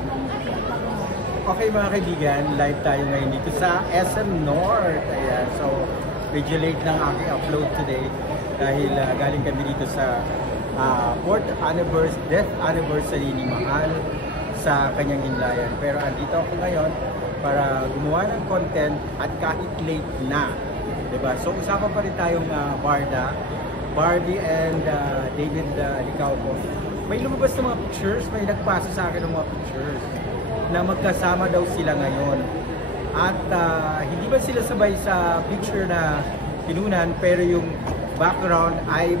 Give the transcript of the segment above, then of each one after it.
Okay mga kaibigan, live tayo ngayon dito sa SM North. Ayan, so medyo late ng aking upload today dahil galing kami dito sa 4th death anniversary ni Mahal sa kanyang himlayan. Pero andito ako ngayon para gumawa ng content at kahit late na. Diba? So usapan pa rin tayong Barbie and David Licauco. May lumabas na mga pictures, may nagpasa sa akin ng mga pictures na magkasama daw sila ngayon. At hindi ba sila sabay sa picture na pinunan, pero yung background ay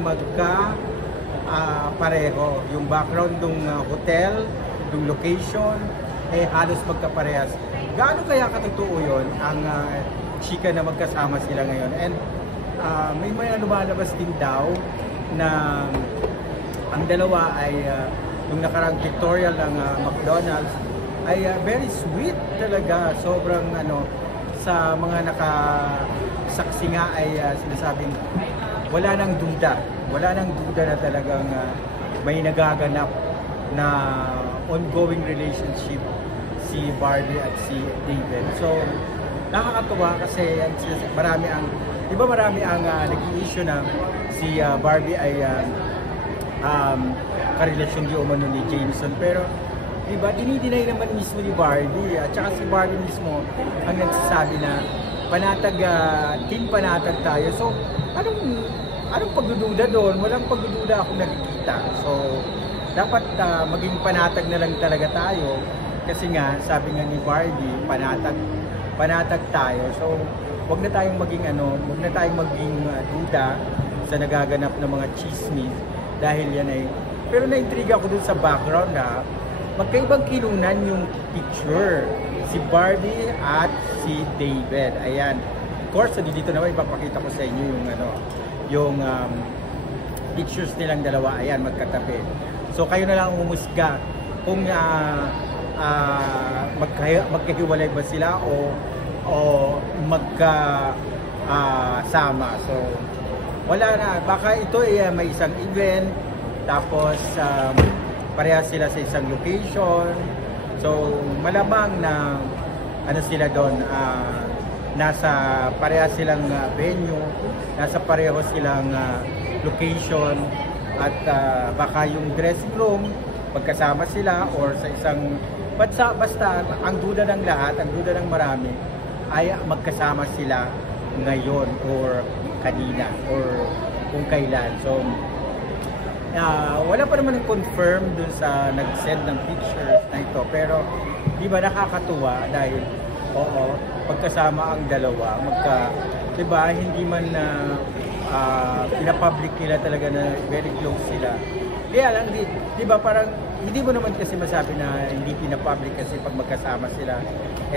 pareho. Yung background ng hotel, yung location, ay halos magkaparehas. Gaano kaya katotoo yun ang chika na magkasama sila ngayon? And may lumalabas din daw na ang dalawa ay yung nakarang pictorial ng McDonald's ay very sweet talaga. Sobrang sa mga nakasaksi nga ay sinasabing wala nang duda na talagang may nagaganap na ongoing relationship si Barbie at si David. So nakakatuwa kasi marami ang nag-i-issue na si Barbie ay karelasyon di umano ni Jameson, pero diba, dinideny naman mismo ni Barbie at saka si Barbie mismo ang nagsasabi na team panatag tayo. So anong pagdududa doon? Walang pagdududa akong nakikita. So dapat maging panatag na lang talaga tayo kasi nga sabi nga ni Barbie panatag tayo. So wag na tayong maging duda sa nagaganap ng mga chismis dahil yan ay, pero na-intriga ako dun sa background na magkaibang kinunan yung picture, si Barbie at si David. Ayan. Of course, dito naman ipapakita ko sa inyo yung pictures nilang dalawa. Ayan, magkatabi. So kayo na lang umusga kung magkahiwalay ba sila o magkasama. So wala na. Baka ito ay may isang event, tapos parehas sila sa isang location. So malamang na sila doon, nasa parehas silang venue, nasa pareho silang location, at baka yung dressing room magkasama sila or sa isang basta ang duda ng lahat, ang duda ng marami ay magkasama sila ngayon or kanina or kung kailan. So wala pa naman confirm dun sa nag-send ng pictures na ito, pero di ba nakakatuwa dahil pagkasama ang dalawa, di ba, hindi man na pinapublic nila talaga na very close sila. Kaya lang, di ba, parang hindi mo naman kasi masabi na hindi pinapublic kasi pag magkasama sila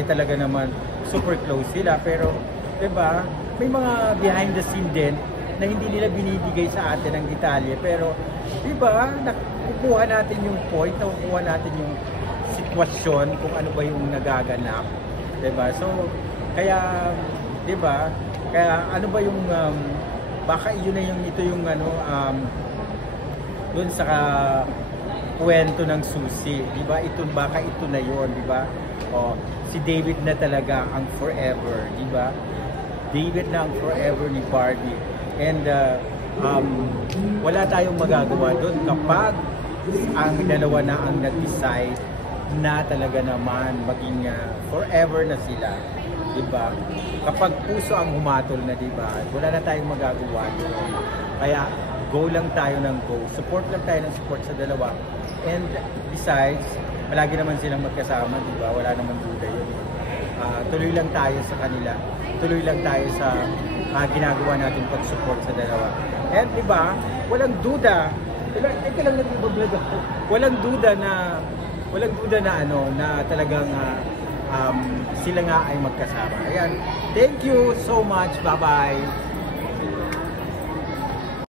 talaga naman super close sila, pero di ba, may mga behind the scene din na hindi nila binibigay sa atin ng detalye, pero di ba, nakukuha natin yung point, nakukuha natin yung sitwasyon kung ano ba yung nagaganap, di ba? So kaya di ba, kaya ano ba yung baka ito yung doon sa kwento ng susi, di ba? Baka ito na yon, di ba? Si David na talaga ang forever, di ba? David na ang forever ni Barbie. And wala tayong magagawa doon kapag ang dalawa na ang nag-decide na talaga naman maging forever na sila, diba? Kapag puso ang humatol na, diba, wala na tayong magagawa doon. Kaya go lang tayo ng go, support lang tayo ng support sa dalawa. And besides, palagi naman silang magkasama, diba? Wala namang duda yun. Tuloy lang tayo sa kanila, tuloy lang tayo sa ginagawa natin pag-support sa dalawa. And diba, walang duda, walang duda na talagang sila nga ay magkasama. Ayan, thank you so much, bye bye.